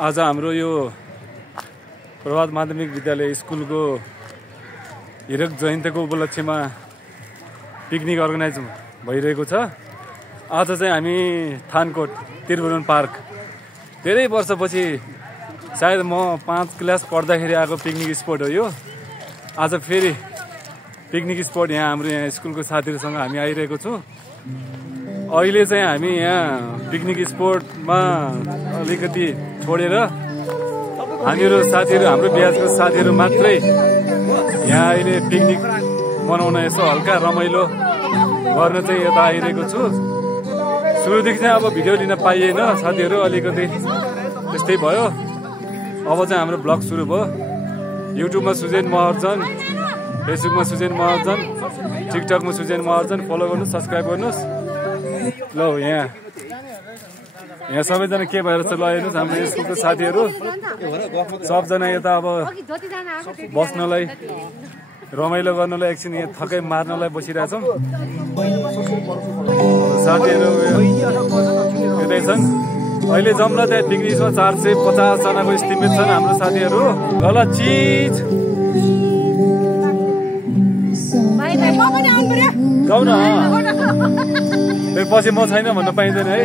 आज हाम्रो यो प्रभात माध्यमिक विद्यालय स्कुलको हिरक जयन्तीको उपलक्ष्यमा पिकनिक अर्गनाइज भइरहेको छ। आज चाहिँ हामी थानकोट त्रिभुवन पार्क धेरै वर्षपछि सायद म 5 क्लास पढ्दाखेरि आएको पिकनिक स्पट हो यो। आज फेरि पिकनिक स्पट यहाँ हाम्रो यहाँ स्कुलको साथीहरूसँग हामी आइरहेको छौँ। अहिले चाहिँ हामी यहाँ पिकनिक स्पटमा अलिकति छोडेर हामीहरू साथीहरू हाम्रो ब्याचको साथीहरू मात्रै यहाँ अहिले पिकनिक मनाउन यसो हल्का रमाइलो गर्न चाहिँ यता आइरहेको छु। सुरुदेखि चाहिँ अब भिडियो लिन पाइएन साथीहरू, अलिकति त्यस्तै भयो। अब चाहिँ हाम्रो ब्लग सुरु भयो। युट्युबमा सुजेन महर्जन, फेसबुकमा सुजेन महर्जन, टिकटकमा सुजेन महर्जन, फलो गर्नुहोस्, सब्सक्राइब गर्नुहोस्। ल यहाँ सबैजना के भएर चाहिँ ल हेर्नुहोस् हाम्रो स्कुलको साथीहरू सबजना यता अब बस्नलाई रमाइलो गर्नलाई एकछिन यहाँ थकै मार्नलाई बसिरहेछौँ। साथीहरू यतै छन्। अहिले जम्ला त्यहाँ पिकनिकमा 450 जनाको इस्टिमेट छन् हाम्रो साथीहरू। ल चिज गाउँ न, फेरि पछि म छैन भन्न पाइँदैन है।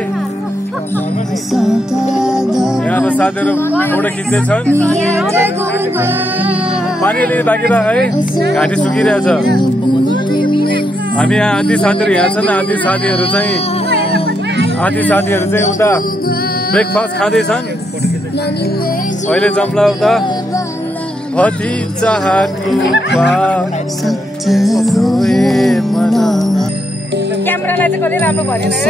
यहाँ अब साथीहरू फोटो खिच्दैछन्। पानी अलिकति बाँकी रह है, घाँटी सुकिरहेछ। हामी यहाँ आधी साथीहरू यहाँ छन्, आधी साथीहरू चाहिँ उता ब्रेकफास्ट खाँदैछन्। अहिले जम्ला उता क्यामेरालाई चाहिँ कति राम्रो भनेन है।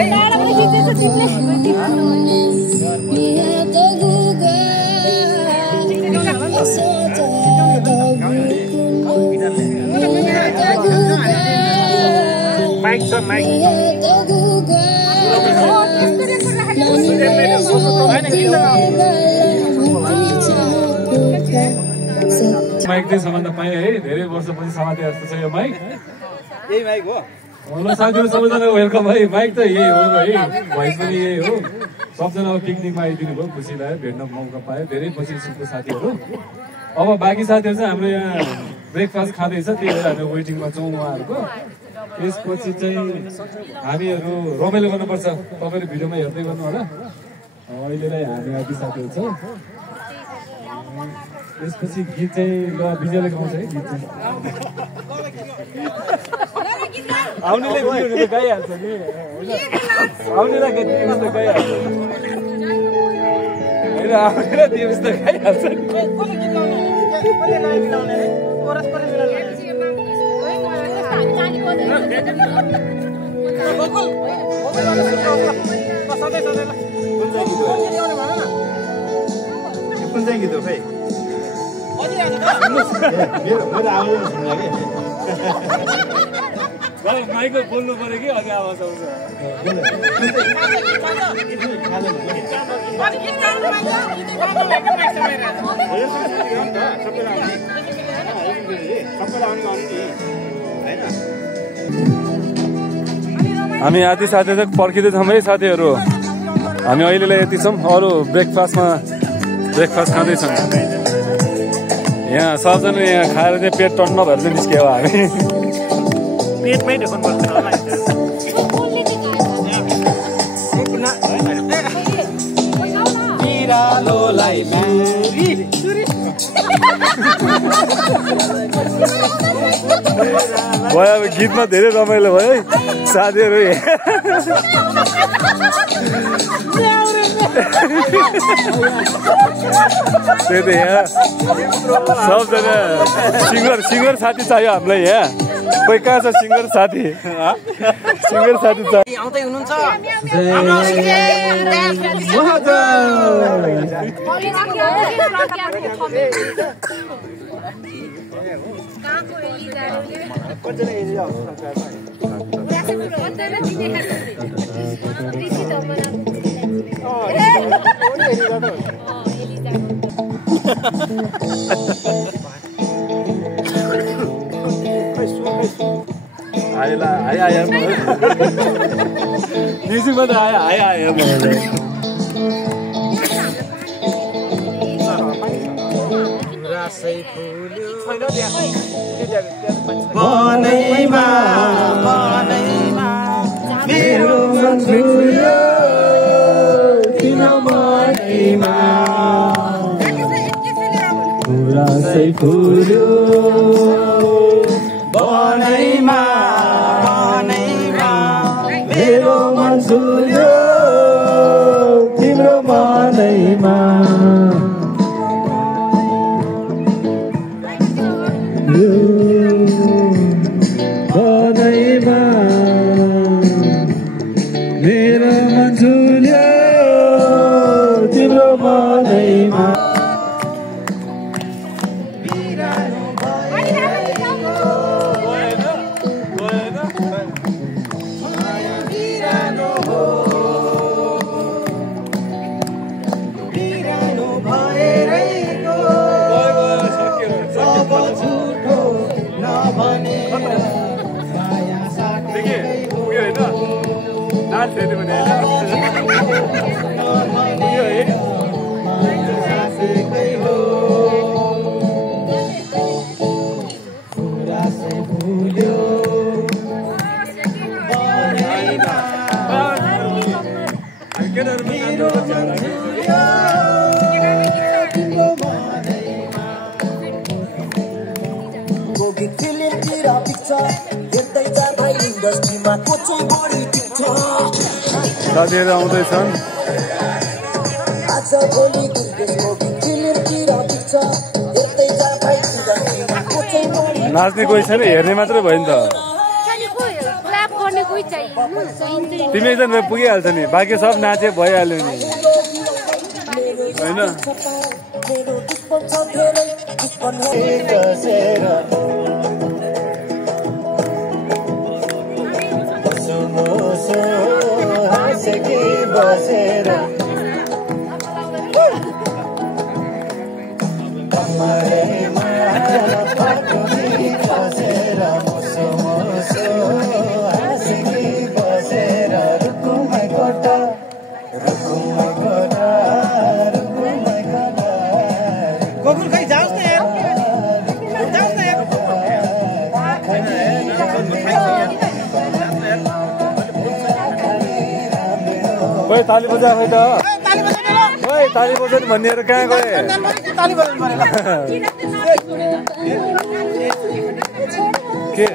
माइक छ माइक माइक चाहिँ सम्बन्ध पाएँ है, धेरै वर्षपछि समाते जस्तो छ यो माइक। यही माइक हो। ल साथीहरू सबैजना वेलकम है। माइक त यही हो है, भोइस पनि यही हो। सबजना अब पिकनिकमा आइदिनु भयो, खुसी लाग्यो, भेट्न मौका पायो धेरै पछि स्कुलको साथीहरू। अब बाँकी साथीहरू चाहिँ हाम्रो यहाँ ब्रेकफास्ट खाँदैछ, त्यही भएर हामी वेटिङमा छौँ उहाँहरूको। त्यसपछि चाहिँ हामीहरू रमाइलो गर्नुपर्छ, तपाईँहरू भिडियोमा हेर्दै गर्नु होला। अहिलेलाई हामी आदि साथीहरू छ। त्यसपछि गीत चाहिँ ल विजयले गाउँछ है। गीत चाहिँ आउनेलाई गीतहरू त गाइहाल्छ नि, आउनेलाई गीतहरू त गाइहाल्छ होइन, आउनेलाई दिएपछि त गाइहाल्छ नि। कुन चाहिँ गीत हो खै? माइकमा बोल्नु पर्यो कि अघि आवाज आउँछ। हामी आदि साथीहरू पर्खिँदैछौँ है साथीहरू। हामी अहिलेलाई यति छौँ, अरू ब्रेकफास्ट खाँदैछौँ। यहाँ सबजना यहाँ खाएर चाहिँ पेट टन्न भएर चाहिँ निस्क्यो हामी। पेटमै ढुक्नु पर्छ होला। बिरालोलाई मारी भयो। अब गीतमा धेरै रमाइलो भयो है साथीहरू। त्यही त यहाँ सबजना सिङ्गर साथी चाहियो हामीलाई। यहाँ कोही कहाँ छ सिङ्गर साथी? सिङ्गर साथी चाहियो। आउँदै हुनुहुन्छ? आया म्युजिकमा त आया गुरासै फुल्यो बनैमा बनैमा मेरो मन फुल्यो तिम्रो मनैमा गुरासै फुल्यो बनैमा बनैमा मेरो मन फुल्यो तिम्रो मनैमा बनैमा मेरो मन फुल्यो तिम्रो मनैमा साथीहरू आउँदैछन् नाच्ने कोही छैन हेर्ने मात्रै भयो नि त तिमी एकजना पुगिहाल्छ नि बाँकी सब नाचे भइहाल्यो नि होइन बसेर कमरेमा फटुकी बसेर मुसो मुसो हाँसेकी बसेर रुकुमै कोटा रुकुमै कोटा रुकुमै कोटा गोकुल खै जाओस् न यार जाओस् न यार ओए ताली बजा खै त ओए ताली बजा भन्नेहरु कहाँ गए ताली बजाउनु पर्यो के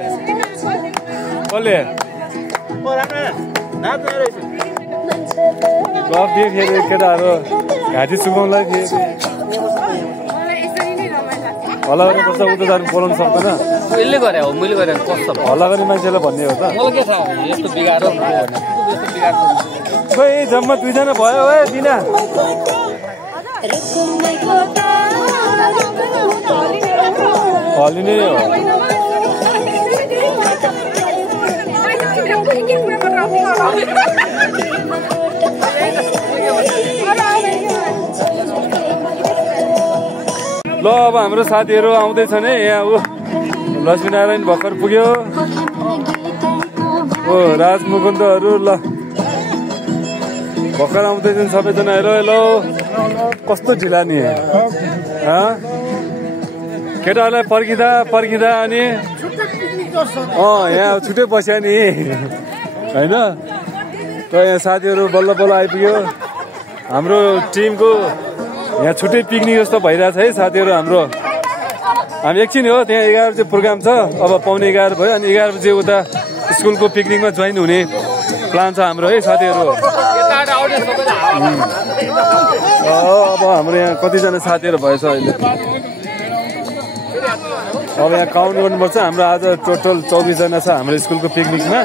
कसले ओ राम्रो नाच्नु रहेछ क्लब दिए फेरि केटाहरू घाँटी सुकाउनलाई फेरि हल्ला गर्नुपर्छ उता जानु बोलाउनु सक्दैन मैले गरे हो मैले गरे कस्तो हल्ला गर्ने मान्छेलाई भन्ने हो त मलाई के थाहा यस्तो बिगार खोइ जम्मा दुईजना भयो है बिना हल्लिने हो ल अब हाम्रो साथीहरू आउँदैछन् है यहाँ ऊ लक्ष्मीनारायण भर्खर पुग्यो ओ राज मुकुन्दहरू ल भर्खर आउँदैछन् सबैजना हेलो हेलो कस्तो ढिला नि केटाहरूलाई पर्खिँदा अनि यहाँ छुट्टै बस्यो नि होइन त यहाँ साथीहरू बल्ल बल्ल आइपुग्यो हाम्रो टिमको यहाँ छुट्टै पिकनिक जस्तो भइरहेछ है साथीहरू हाम्रो हामी एकछिन हो त्यहाँ 11 बजे प्रोग्राम छ अब पाउने 11 भयो अनि 11 बजे उता स्कुलको पिकनिकमा जोइन हुने प्लान छ हाम्रो है साथीहरू अब हाम्रो यहाँ कतिजना साथीहरू भएछ अहिले अब यहाँ काउन्ट गर्नुपर्छ हाम्रो आज टोटल 24 जना छ हाम्रो स्कुलको पिकनिकमा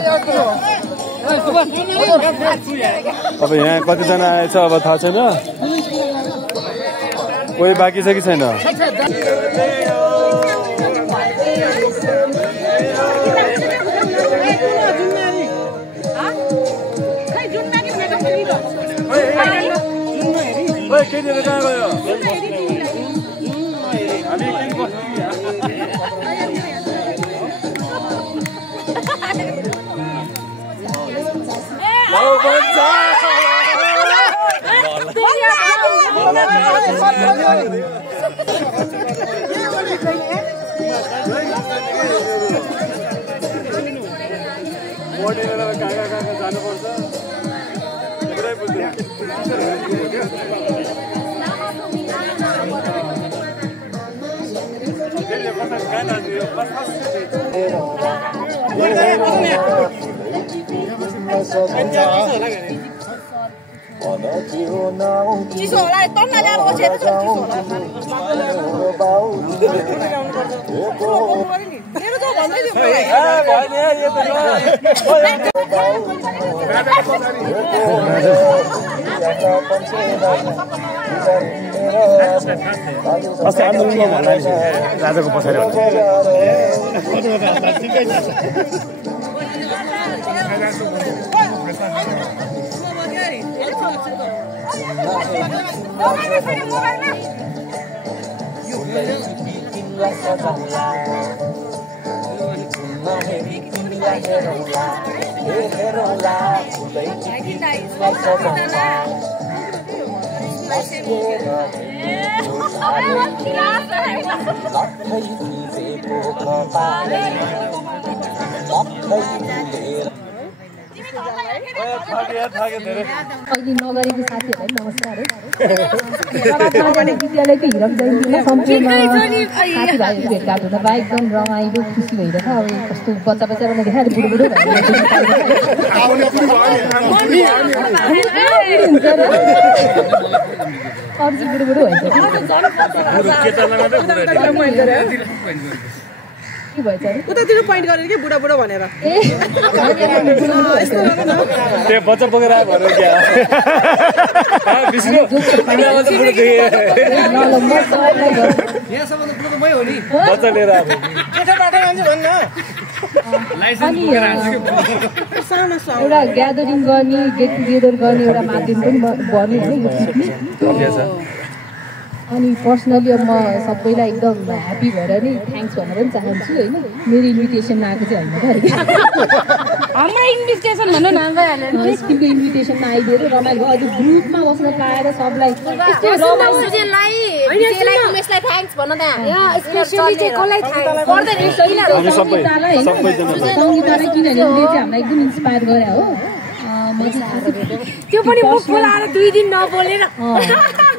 अब यहाँ कतिजना आएछ अब थाहा छैन कोही बाँकी छ कि छैन केटीहरू कहाँ गयो हामी जानुपर्छ पुरै बुझ्दैन चिसो होला तन्नाले अब ओछेर छ चिसो होला मेरो त भन्दै थियो अस्ति आन्दोलनमा भन्दाखेरि राजाको पछाडि अहिले नगरेको साथीहरूलाई नमस्कार विद्यालयको हिरक जयन्तीमा सम्पूर्ण साथीभाइहरू भेटघाट हुँदा बा एकदम रमाइलो खुसी भइरहेछ अब कस्तो बच्चा बच्चालाई देखाएर बुढो बुढो हुन्छ र अरू चाहिँ बुढो बुढो भइन्छ उतातिर पोइन्ट गरेर के बुढा बुढो भनेर त्यो बच्चा बोकेर आयो भनेर क्या विष्णु तिमीलाई त बुढो देखे यहाँसम्म त बुढो त मै हो नि बच्चा लिएर आएको केटाबाट मान्छे भन्न एउटा ग्यादरिङ गर्ने गेट टुगेदर गर्ने एउटा माध्यम पनि बन्यो होइन यो पिकनिक अनि पर्सनली अब म सबैलाई एकदम ह्याप्पी भएर नि थ्याङ्क्स भन्न पनि चाहन्छु होइन मेरो इन्भिटेसनमा आएको चाहिँ होइन हाम्रो इन्भिटेसन भन्नु न स्कुलको इन्भिटेसनमा आइदिएर रमाइलो अझ ग्रुपमा बस्न पाएर सबलाई सङ्गीतालाई किनभने उसले चाहिँ हामीलाई एकदम इन्सपायर गरे हो त्यो पनि मुख बोलाएर 2 दिन नबोलेर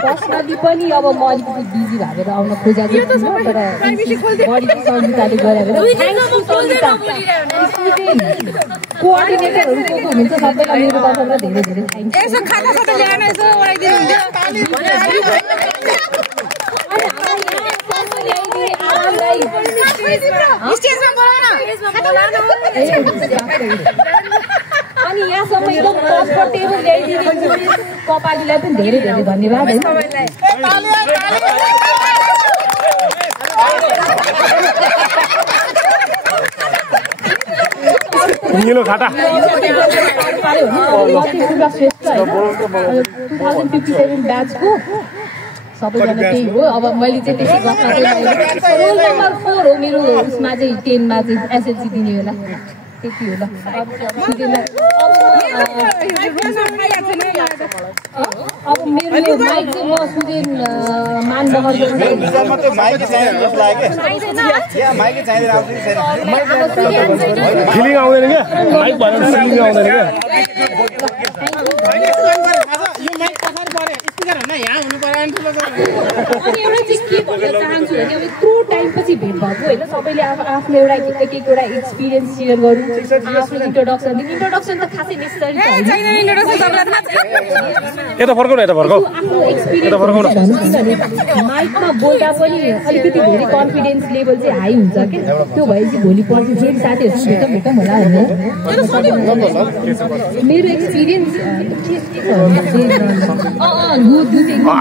पर्सनली पनि अब म अलिकति बिजी भएर आउन खोजेको थिएँ तर बढी सङ्गीताले गरे कोअर्डिनेटरहरू को हुनुहुन्छ सबैलाई मेरो तर्फबाट धेरै धेरै थ्याङ्क्स यसो खाता खाता ल्याएर यसो अनि यहाँसम्म एकदम कम्फर्टेबल ल्याइदिनु कपालीलाई पनि धेरै धेरै धन्यवाद निलो खाटा 2057 ब्याचको सबैजना त्यही हो अब मैले चाहिँ त्यसै गर्दा रोल नम्बर 4 हो मेरो उसमा चाहिँ 10 मा चाहिँ एसएलसी दिने होला त्यति होला अब मेरो माइक चाहिँ म सुदेन मानबगरको फिलिङ आउँदैन क्या माइक भएर फिलिङ आउँदैन क्या अनि एउटा चाहिँ के भन्न चाहन्छु भने अब यत्रो टाइमपछि भेट भएको होइन सबैले आफ्नो एउटा एक एकवटा एक्सपिरियन्स सेयर गरौँ आफ्नो इन्ट्रोडक्सन त खासै नेसेसरी यता फर्काउन आफ्नो एक्सपिरियन्स माइकमा बोल्दा पनि अलिकति धेरै कन्फिडेन्स लेभल चाहिँ हाई हुन्छ क्या त्यो भएपछि भोलिपर्सि फेरि साथीहरू भेटौँ होला होइन मेरो एक्सपिरियन्स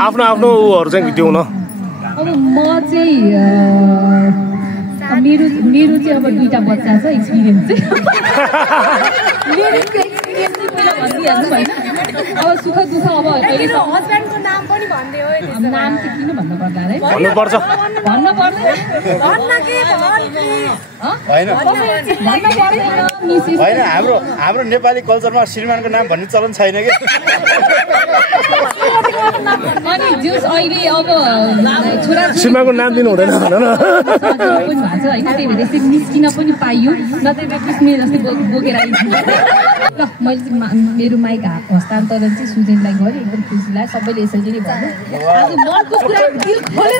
आफ्नो आफ्नो उहरू चाहिँ देऊ न अब म चाहिँ मेरो चाहिँ अब 2टा बच्चा छ एक्सपिरियन्स चाहिँ मेरो एक्सपिरियन्स पहिला भनिदिइहाल्नु होइन अब सुख दुःख अब हस्बेन्डको नाम पनि भन्दै हो नाम चाहिँ किन भन्नु पर्ला रे भन्नुपर्छ भन्न पर्दैन होइन हाम्रो नेपाली कल्चरमा श्रीमानको नाम भन्ने चलन छैन कि अनि जस अहिले अब छोरा सीमाको नाम दिनु हुँदैन भन न पनि भएको छ होइन त्यही भएर यसरी निस्किन पनि पाइयो नत्र कृष्ण जस्तै बोकेर आइदिनु ल मैले मेरो माइक हस्तान्तरण चाहिँ सुजेनलाई गरेँ एकदम खुसी लाग्यो सबैले यसरी नै भन्यो आज मनको कुरा दिल खोलेर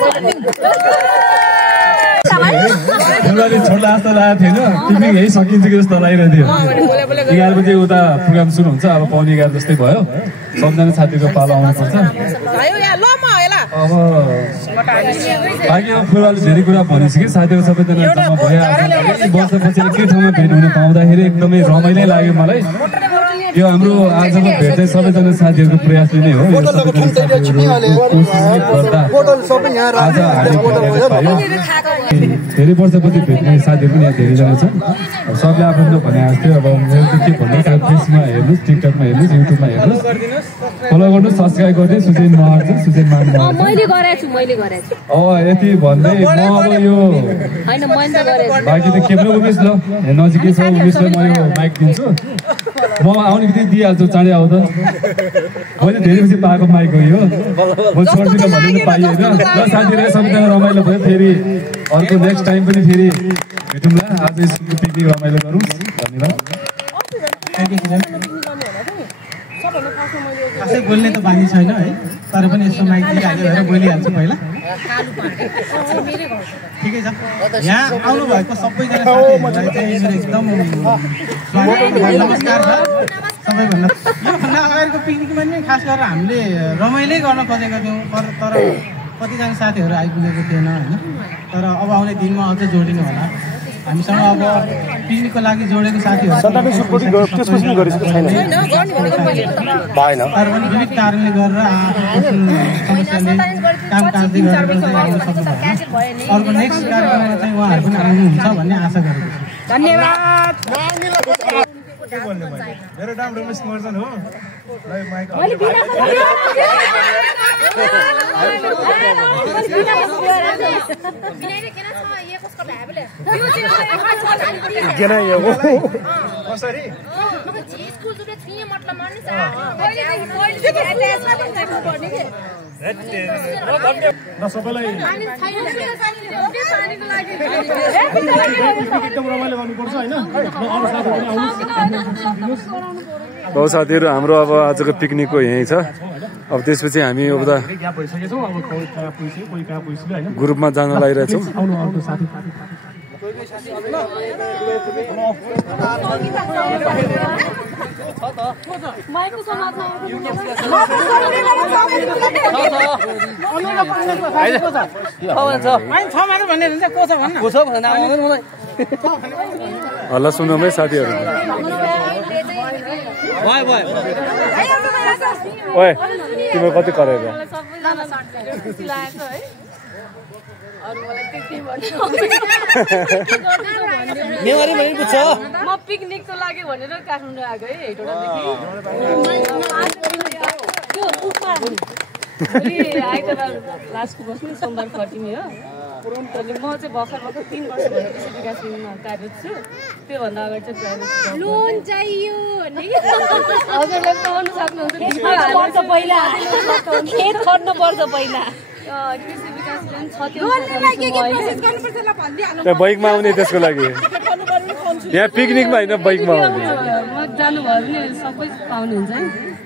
फुलबारी छोड्ला जस्तो लागेको थिएन पिकनिक यही सकिन्छ कि जस्तो लागिरहेको थियो 11 बजे उता प्रोग्राम सुरु हुन्छ अब पाउने 11 जस्तै भयो सबजना साथीको पालो आउनुपर्छ अब बाँकी अब फुलबारी धेरै कुरा भनिसक्यो साथीहरू सबैजना जम्मा भयो वर्षपछि एकै ठाउँमा भेट हुन पाउँदाखेरि एकदमै रमाइलो लाग्यो मलाई यो हाम्रो आजको भेट चाहिँ सबैजना साथीहरूको प्रयासले नै हो आज हामी धेरै वर्षपछि भेट्ने साथीहरू पनि यहाँ धेरैजना छन् सबले आफ्नो भने जस्तो थियो अब मेरो के भन्नु फेसबुकमा हेर्नुहोस् टिकटकमा हेर्नुहोस् युट्युबमा हेर्नुहोस् फलो गर्नुहोस् सब्सक्राइब गर्दै सुजेन महर चाहिँ सुजेन मान मैले गरेछु यति भन्दै म अब यो हैन मैले त गरेछु बाँकी त केप्रो उमेश ल नजिकै छ उमेशलाई म यो माइक दिन्छु म आउने बित्तिकै दिइहाल्छु चाँडै आउँदा मैले धेरै पछि पाएको माइक हो यो म छोड्दिनँ भन्नु पाइएन र साथीहरू सबैजना रमाइलो भयो फेरि अर्को नेक्स्ट टाइम पनि फेरि भेटौँला आज स्कुलको पिकनिक रमाइलो गरौँ धन्यवाद खासै बोल्ने त बानी छैन है तर पनि यसो माइक दिइहाल्यो भनेर बोलिहाल्छु पहिला ठिकै छ यहाँ आउनुभएको सबैजना साथीहरूलाई चाहिँ एकदम नमस्कार छ सबैभन्दा योभन्दा अगाडिको पिकनिकमा नि खास गरेर हामीले रमाइलै गर्न खोजेका थियौँ तर कतिजना साथीहरू आइपुगेको थिएन होइन तर अब आउने दिनमा अझै जोडिनु होला हामीसँग अब पिकनिकको लागि जोडेको साथीहरू तर पनि विविध कारणले गरेर समस्याले कामकाजले गरेर चाहिँ आउन सक्नु भएन अर्को नेक्स्ट कार्यक्रममा चाहिँ उहाँहरू पनि आउनुहुन्छ भन्ने आशा गरेको छु धन्यवाद मेरो नाम रमेश मर्जन हो सबैलाई एकदम रमाइलो गर्नुपर्छ होइन साथीहरू हाम्रो अब आजको पिकनिकको यहीँ छ अब त्यसपछि हामी उता ग्रुपमा जान लागिरहेछौँ हल्ला सुनौँ है साथीहरू ओए तिम्रो कति करेको म पिकनिकको लागि भनेर काठमाडौँ आएको है आइतबार लास्टको बस्ने सोमबार फर्किने हो म चाहिँ भर्खर 3 वर्ष भयो कृषि विकास विभागमा कार्यरत छु त्योभन्दा अगाडि चाहिँ प्राइभेट लोन चाहियो हजुरले पाउनु सक्नुहुन्छ पहिला खेत खर्नु पर्छ पहिला कृषि विकास बाइकमा आउने त्यसको लागि यहाँ पिकनिकमा होइन बाइकमा आउने जानुभयो भने सबै पाउनुहुन्छ है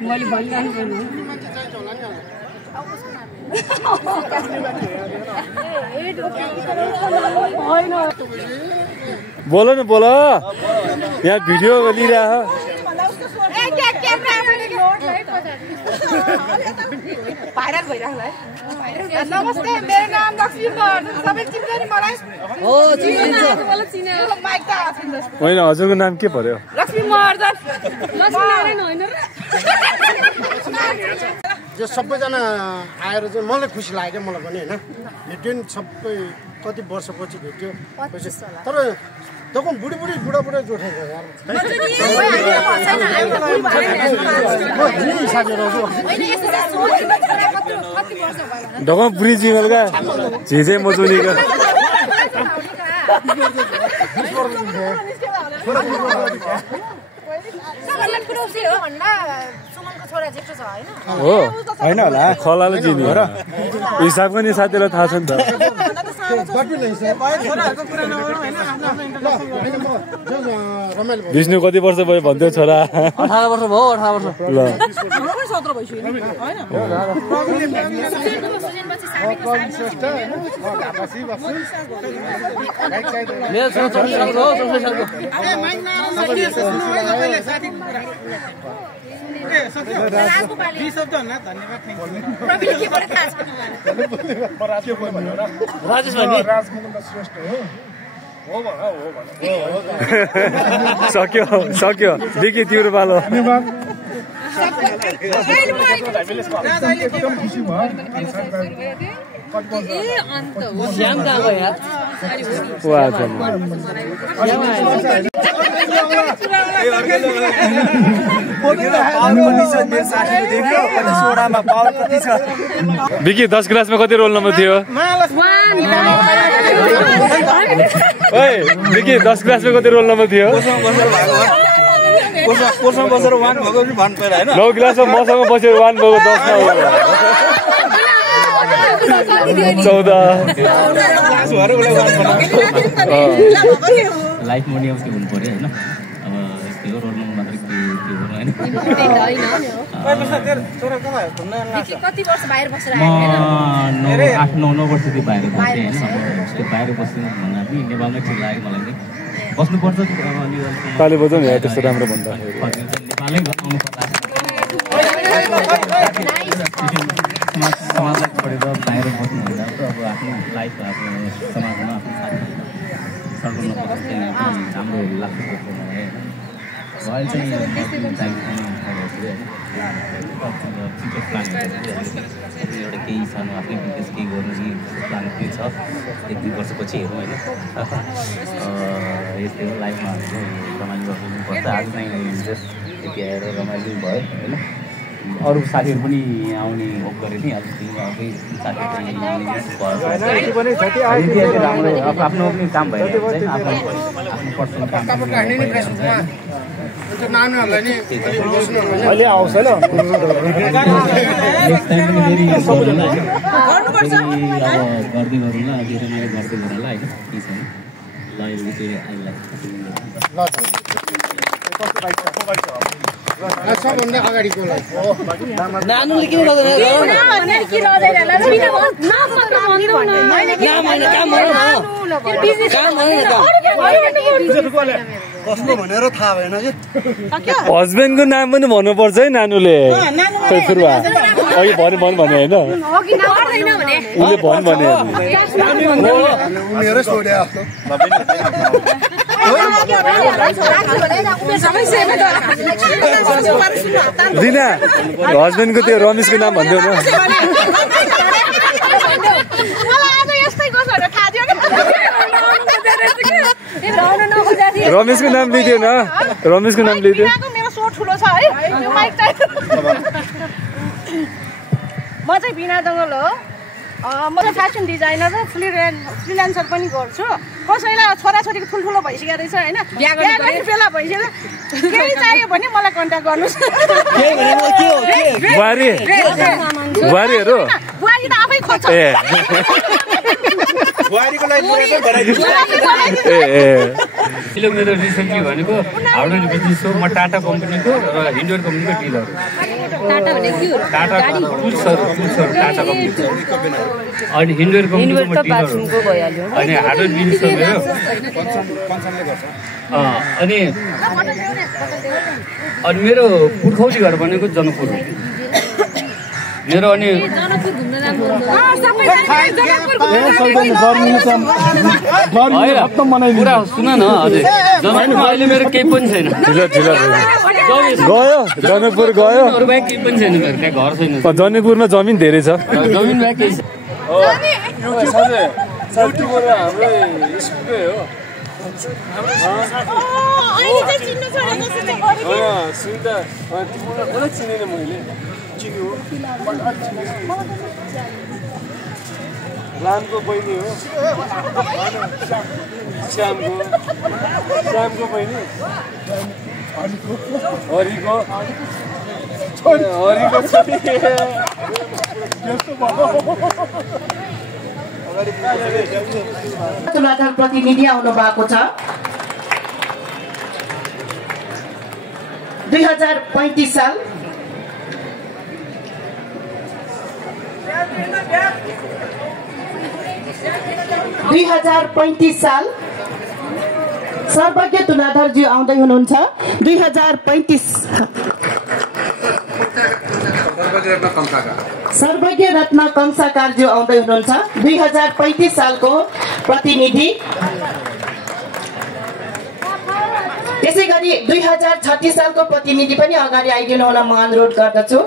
मैले भनिराख्नु पर्ने बोल न बोल यहाँ भिडियो लिइरह भाइरल भइराख्ला है नमस्ते मेरो नाम लक्ष्मी सबै चिन्छ नि मलाई हो चिन्छ माइक त आछिन्छ होइन हजुरको नाम के पर्यो लक्ष्मी महर्जन लक्ष्मी नारायण होइन र त्यो सबैजना आएर चाहिँ मलाई खुसी लाग्यो क्या मलाई पनि होइन भेट्यो नि सबै कति वर्षपछि भेट्यो तर तको बुढी बुढा जोठेको यार ढोका बुढी जिमलका झिझे मजुनीका हो होइन होला खलाले जिनी हो र हिसाब पनि साथीलाई थाहा छ नि त विष्णु कति वर्ष भयो भन्थ्यो छोरा 18 वर्ष भयो 18 वर्ष ल मेरो छोरा 24 सालको हो 24 सालको राजेश भाइ सक्यो देखि तिम्रो पालो श्याम कहाँ गयो यार विकी 10 क्लासमा कति रोल नम्बर थियो ओइ विकी 10 क्लासमा कति रोल नम्बर थियो 1 भएको पनि भन्नु पर्यो हैन 9 क्लासमा मसँग बसेर 1 भएको 10 लाइफ मनी अब त्यो हुनु पर्यो होइन अब यस्तै हो रोल नम्बर मात्रै के हो होइन 8-9 वर्षदेखि बाहिर बसेँ होइन त्यो बाहिर बस्नु भन्दा पनि नेपालमै ठिक लाग्यो मलाई नि बस्नुपर्छ ताली बजाउँ नि त्यस्तो राम्रो भन्दा नेपालै आउनु पर्ला समाजलाई छोडेर बाहिर बस्नुभन्दा अब आफ्नो लाइफ आफ्नो समाजमा आफ्नो साथी सर्कलमा बस्नु राम्रो लाग्छ मलाई होइन अहिले चाहिँ एउटा केही सानो आफ्नै बिजनेस केही गर्नु कि प्लान केही छ 1-2 वर्षपछि हेरौँ होइन यस्तै हो लाइफमा रमाइलो गर्नुपर्छ आज चाहिँ जस्ट यति आएर रमाइलो भयो होइन अरू साथीहरू पनि आउने होप गरेँ थिएँ अब अर्कै साथीहरू राम्रो आफ्नो पनि काम भइरहेको छ आफ्नो पर्सनल काम अहिले आउँछ ल गर्दै गरौँला धेरै मैले गर्दै गरौँला होइन के छैन ल अहिले चाहिँ सबभन्दा अगाडिको नानुले किन कस्तो भनेर थाहा भएन कि हस्बेन्डको नाम पनि भन्नुपर्छ है नानुले सुरुवा अघि भने होइन उसले भने उनीहरू सोध्या दिना हस्बेन्डको त्यो रमेशको नाम भन्थ्यो न रमेशको नाम लिइदियो न रमेशको नाम लिइदियो मेरो सो ठुलो छ है यो माइक चाहिँ म चाहिँ बिना जङ्गल हो म चाहिँ फेसन डिजाइनर र फ्रिल्यान्सर पनि गर्छु कसैलाई छोराछोरीको ठुल्ठुलो भइसकेको रहेछ होइन बिहा गर्ने बेला भइसक्यो केही चाहियो भने मलाई कन्ट्याक्ट गर्नुहोस् बुहारीहरू बुहारी त आफै खोज्छ बुहारीको लागि मेरो रिसेन्टली भनेको हाउडर बिजनेस हो म टाटा कम्पनीको र हिन्डवेयर कम्पनीको डिलर टाटा टुल्सहरू टाटा कम्पनीको अनि हिन्डवेयर कम्पनीको म डिलर हो अनि हार्डवेयर बिजनेस हो मेरो अनि मेरो पुर्खौली घर भनेको जनकपुर हो मेरो अनि कुरा सुन न हजुर जनकपुर अहिले मेरो केही पनि छैन गयो जनकपुर गयो बाहेक केही पनि छैन त्यहाँ घर छैन जनकपुरमा जमिन धेरै छ जमिन बाहेक केही छैन हाम्रै स्कुलकै हो चिनेन मैले रामको बहिनी हो श्यामको बहिनी हरिको तुलाधार प्रतिनिधि आउनु भएको छ 2035 साल साल सर्वज्ञ तुलाधरज्यू आउँदै हुनुहुन्छ 2035 सर्वज्ञ रत्न कंसाकारज्यू आउँदै हुनुहुन्छ 2035 सालको प्रतिनिधि त्यसै गरी 2036 सालको प्रतिनिधि पनि अगाडि आइदिनु हुन म अनुरोध गर्दछु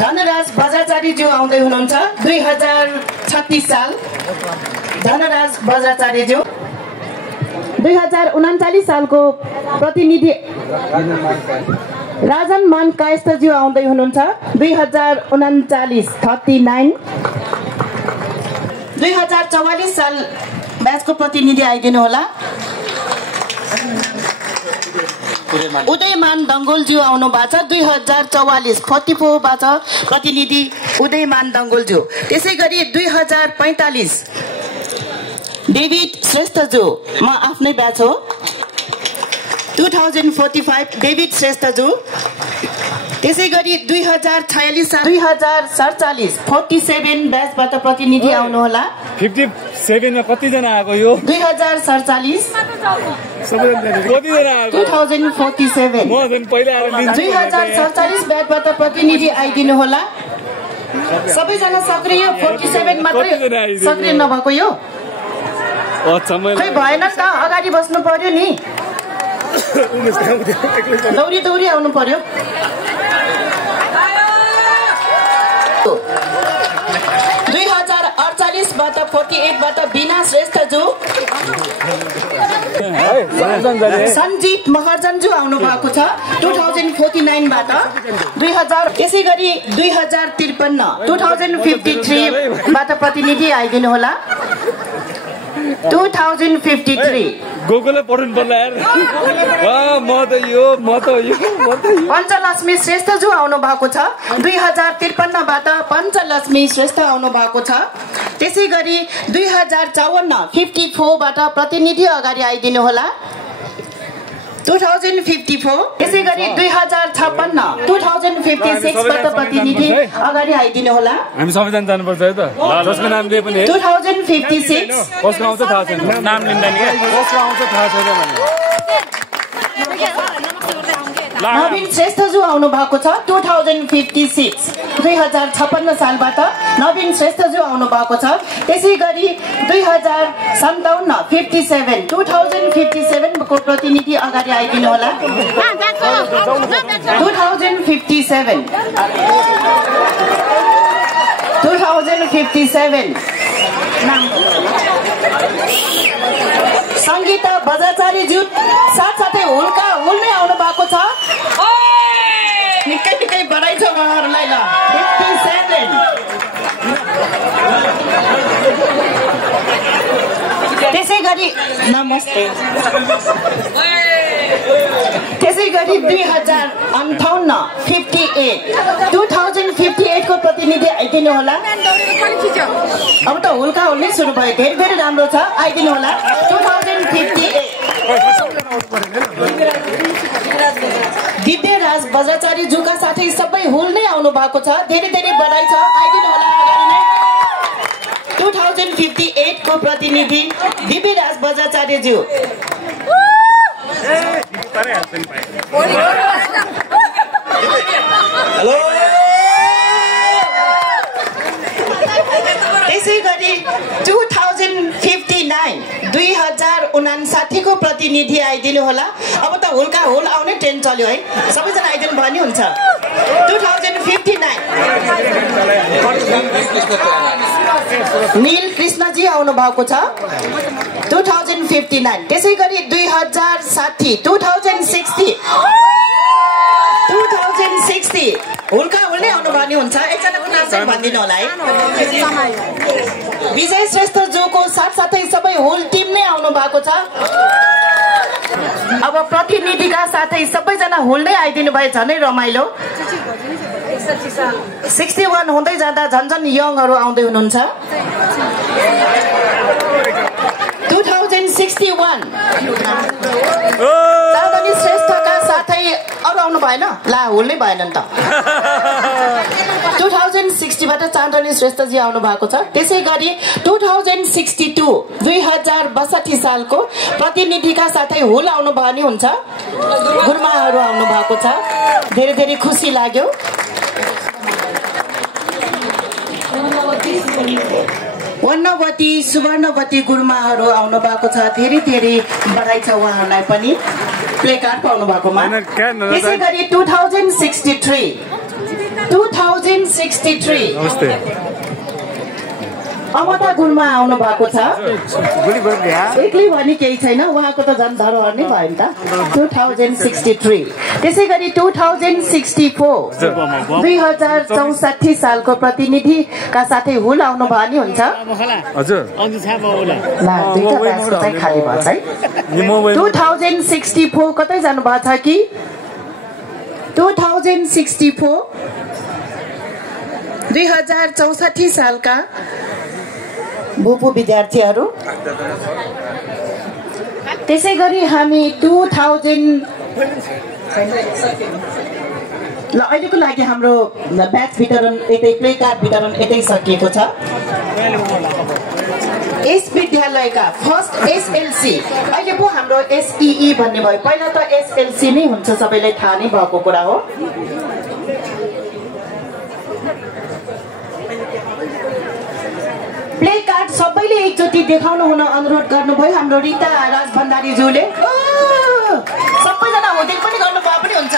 धनराज बजाचार्यज्यू आउँदै हुनुहुन्छ 2036 साल धनराज बजाचार्यज्यू 2039 सालको प्रतिनिधि राजन मान कायस्थज्यू आउँदै हुनुहुन्छ 2039 2044 साल ब्याचको प्रतिनिधि आइदिनु होला उदयमान दङ्गोलज्यू आउनु भएको छ 2044 44 बाट प्रतिनिधि उदयमान दङ्गोलज्यू त्यसै गरी 2045 डेभिड श्रेष्ठज्यू म आफ्नै ब्याच हो 2045 डेभिड श्रेष्ठज्यू त्यसै गरी 2047 ब्याचबाट प्रतिनिधि आउनु होला 57 मा कतिजना आएको यो 2047 कतिजना आएको 2047 म झन् पहिला आएर लिन्छु 2047 ब्याचबाट प्रतिनिधि आइदिनु होला सबैजना सक्रिय 47 मात्रै सक्रिय नभएको यो खै भएन त अगाडि बस्नु पर्यो नि दौडी आउनु पर्यो 2048 बाट 48 बाट बिना श्रेष्ठज्यू सञ्जीत महर्जनज्यू आउनु भएको छ 2049 बाट 2000 त्यसै गरी 2053 बाट प्रतिनिधि आइदिनु होला 2053 गोकुलले पढ्नु पर्ला यार म त यो पञ्चलक्ष्मी श्रेष्ठज्यू आउनु भएको छ 2053 बाट पञ्चलक्ष्मी श्रेष्ठ आउनु भएको छ त्यसै गरी 2054 बाट प्रतिनिधि अगाडि आइदिनु होला 2054 त्यसै गरी 2056 बाट प्रतिनिधि अगाडि आइदिनु होला हामी सबैजना जानुपर्छ है त जसको नाम लिए पनि 2056 कसको आउँछ थाहा छैन नाम लिँदा नि कसको आउँछ थाहा छैन नवीन श्रेष्ठज्यू आउनु भएको छ 2056 सालबाट नवीन श्रेष्ठज्यू आउनु भएको छ त्यसै गरी 2057 को प्रतिनिधि अगाडि आइदिनु होला 2057 संगीता बजाचार्यज्यू साथसाथै हुल्नै आउनु भएको छ निकै बधाई छ उहाँहरूलाई ल 57 त्यसै गरी नमस्ते त्यसै गरी 2058 को प्रतिनिधि आइदिनु होला अब त हुल्का हुल्नै सुरु भयो धेरै राम्रो छ आइदिनु होला 2058 दिव्यराज बजाचार्यज्यूका साथै सबै हुल्नै आउनु भएको छ धेरै बधाई छ आइदिनु होला अगाडि नै 2058 को प्रतिनिधि दिव्यराज बजाचार्यज्यू हेलो त्यसै गरी 2059 को प्रतिनिधि आइदिनु होला। अब त हुलका हुल आउने ट्रेन चल्यो है, सबैजना आइदिनु भयो नि हुन्छ। 2059 नील कृष्णजी आउनु भएको छ 2059। त्यसै गरी 2060 2060 हुलका हुल नै आउनु भयो नि हुन्छ। एकजनाको नाम चाहिँ भनिदिनु होला है। विजय श्रेष्ठ जोको साथसाथै सबै होल टिम नै आउनु भएको छ। अब प्रतिनिधिका साथै सबैजना होल नै आइदिनु भए झनै रमाइलो। 61 हुँदै जाँदा झन् यङहरू आउँदै हुनुहुन्छ। 2061 चाँदनी श्रेष्ठका साथै अरू आउनु भएन ला, होल नै भएन नि त। 2060बाट चाँदनी श्रेष्ठजी आउनु भएको छ। त्यसै गरी 2062 2062 सालको प्रतिनिधिका साथै होल आउनु भयो नि हुन्छ। गुरुमाहरू आउनु भएको छ, धेरै धेरै खुसी लाग्यो। वर्णवती सुवर्णवती गुरुमाहरू आउनु भएको छ, धेरै धेरै बधाई छ उहाँहरूलाई पनि प्ले कार्ड पाउनु भएकोमा। त्यसै गरी 2063 अमता गुरुमा आउनु भएको छ। एक्लै भने केही छैन, उहाँको त झन् धरोहर नै भयो नि त। 2063 त्यसै गरी 2064 2064 सालको प्रतिनिधिका साथै हुल आउनु भयो नि हुन्छ। हजुर 2064 कतै जानु भएको छ कि 2064 2064 सालका भूपू विद्यार्थीहरू। त्यसै गरी हामी 2000 ल अहिलेको लागि हाम्रो ब्याच वितरण यतै प्ले कार्ड वितरण यतै सकिएको छ। यस विद्यालयका फर्स्ट एसएलसी अहिले पो हाम्रो एसईई भन्ने भयो, पहिला त एसएलसी नै हुन्छ, सबैलाई थाहा नै भएको कुरा हो। प्ले कार्ड सबैले एकचोटि देखाउनु हुन अनुरोध गर्नुभयो हाम्रो रिता राज भण्डारीज्यूले। सबैजना होटेल पनि गर्नुभयो पनि हुन्छ।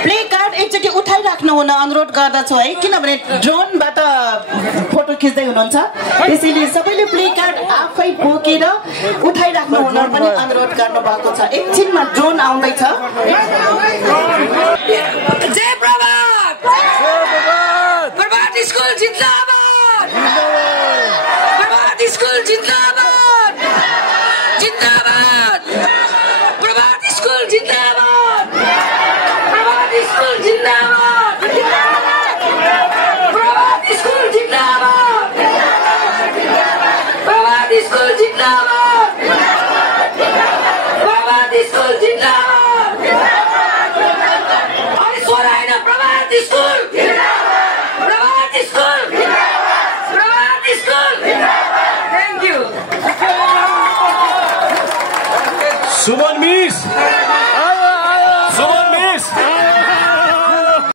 प्ले कार्ड एकचोटि उठाइराख्नु हुन अनुरोध गर्दछु है, किनभने ड्रोनबाट फोटो खिच्दै हुनुहुन्छ, त्यसैले सबैले प्ले कार्ड आफै बोकेर उठाइराख्नु हुन पनि अनुरोध गर्नु भएको छ। एकछिनमा ड्रोन आउँदैछ। जय प्रभात, प्रभात स्कुल जिन्दाबाद, प्रभात स्कुल जिन्दाबाद, जिन्दाबाद, प्रभात स्कुल जिन्दाबाद, प्रभात स्कुल जिन्दाबाद, प्रभात स्कुल जिन्दाबाद, प्रभात स्कुल जिन्दाबाद, प्रभात स्कुल जिन्दाबाद। अरे स्वर आएन, Prabhat school, Prabhat school, Prabhat school. Thank you. Suman miss